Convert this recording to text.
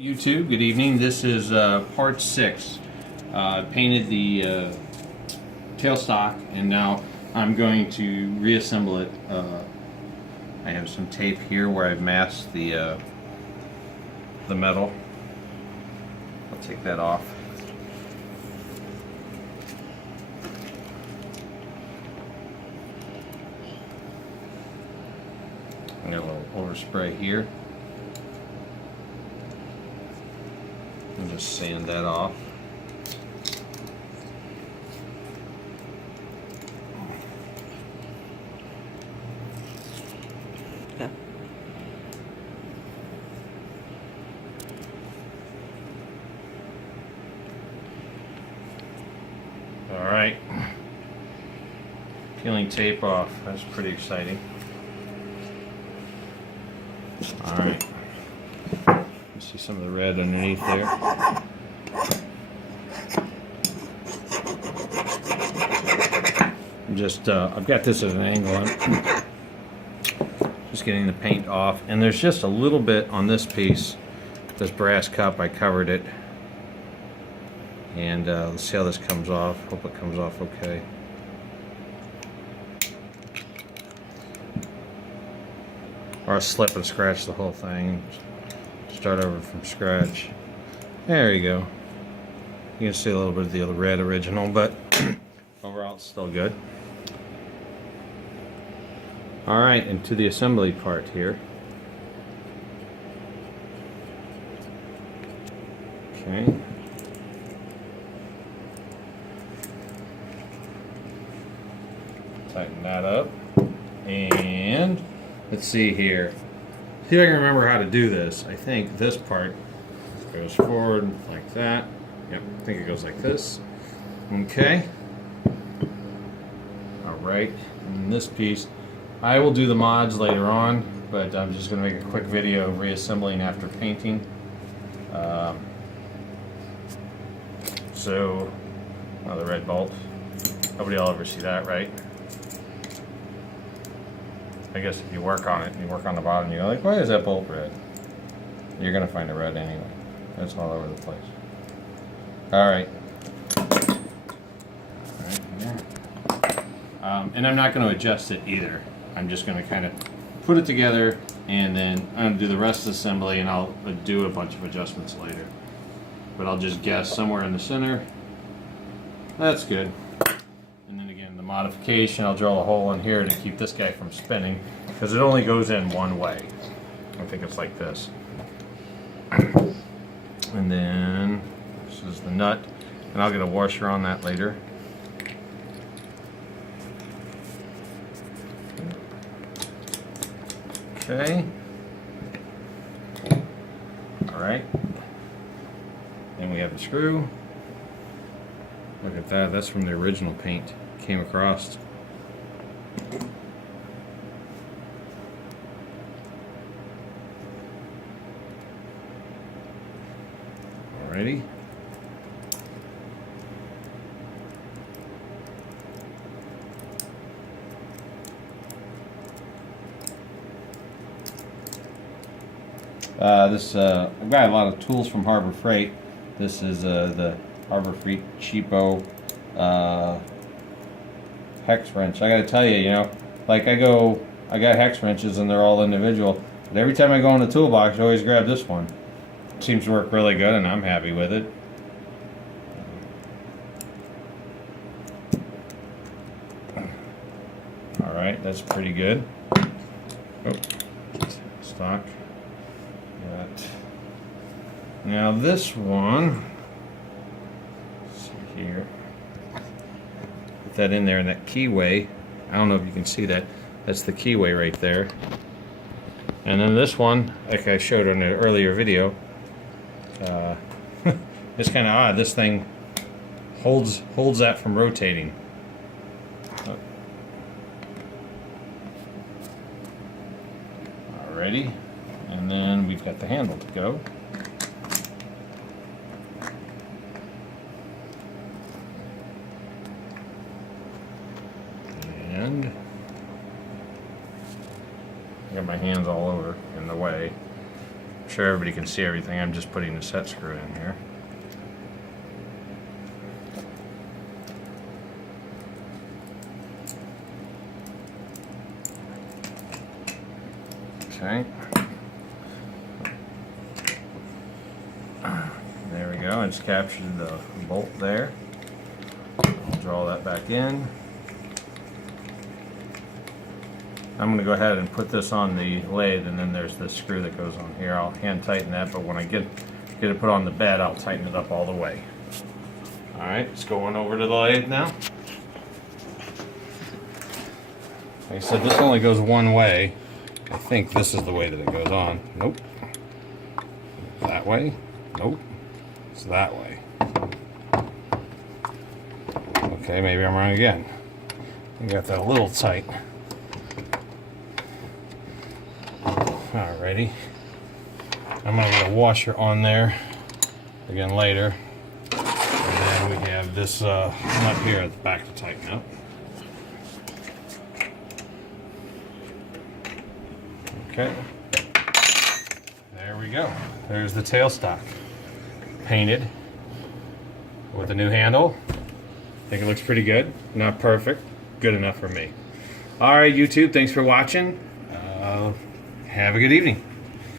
YouTube, good evening. This is part 6. Painted the tailstock and now I'm going to reassemble it. I have some tape here where I've masked the metal. I'll take that off. I got a little overspray here. And just sand that off. Okay. All right. Peeling tape off. That's pretty exciting. All right. See some of the red underneath there. I've got this at an angle. I'm just getting the paint off, and there's just a little bit on this piece, this brass cup. I covered it, and let's see how this comes off. Hope it comes off okay. Or I'll slip and scratch the whole thing. Start over from scratch. There you go. You can see a little bit of the red original, but overall it's still good. Alright, into the assembly part here. Okay. Tighten that up. And let's see here. See if I can remember how to do this. I think this part goes forward like that. Yep, I think it goes like this. Okay. Alright, and this piece, I will do the mods later on, but I'm just going to make a quick video of reassembling after painting. The red bolt. Nobody will ever see that, right? I guess if you work on it and you work on the bottom, you're like, why is that bolt red? You're going to find it red anyway. That's all over the place. Alright. And I'm not going to adjust it either. I'm just going to kind of put it together, and then I'm going to do the rest of the assembly, and I'll do a bunch of adjustments later. But I'll just guess somewhere in the center. That's good. And then again, the modification, I'll drill a hole in here to keep this guy from spinning, because it only goes in one way. I think it's like this. And then this is the nut, and I'll get a washer on that later. Okay. Alright. Then we have the screw. Look at that, that's from the original paint. Came across. Alrighty. I've got a lot of tools from Harbor Freight. This is the Harbor Freight cheapo hex wrench. I gotta tell you, like I got hex wrenches and they're all individual, but every time I go in the toolbox I always grab this one. It seems to work really good and I'm happy with it. Alright, that's pretty good. Oh, stock. That. Now this one, let's see here. Put that in there, and that keyway, I don't know if you can see that, that's the keyway right there. And then this one, like I showed in an earlier video, it's kind of odd. This thing holds that from rotating. Alrighty, and then we've got the handle to go. And I got my hands all over in the way. sure everybody can see everything. I'm just putting the set screw in here. Okay. There we go. I just captured the bolt there. I'll draw that back in. I'm going to go ahead and put this on the lathe, and then there's this screw that goes on here. I'll hand tighten that, but when I get it put on the bed, I'll tighten it up all the way. Alright, let's go on over to the lathe now. Like I said, this only goes one way. I think this is the way that it goes on. Nope. That way? Nope. It's that way. Okay, maybe I'm wrong again. I got that a little tight. Alrighty. I'm going to get a washer on there again later. And then we have this nut here at the back to tighten up. Okay. There we go. There's the tailstock. Painted with a new handle. I think it looks pretty good. Not perfect. Good enough for me. Alright, YouTube, thanks for watching. Have a good evening.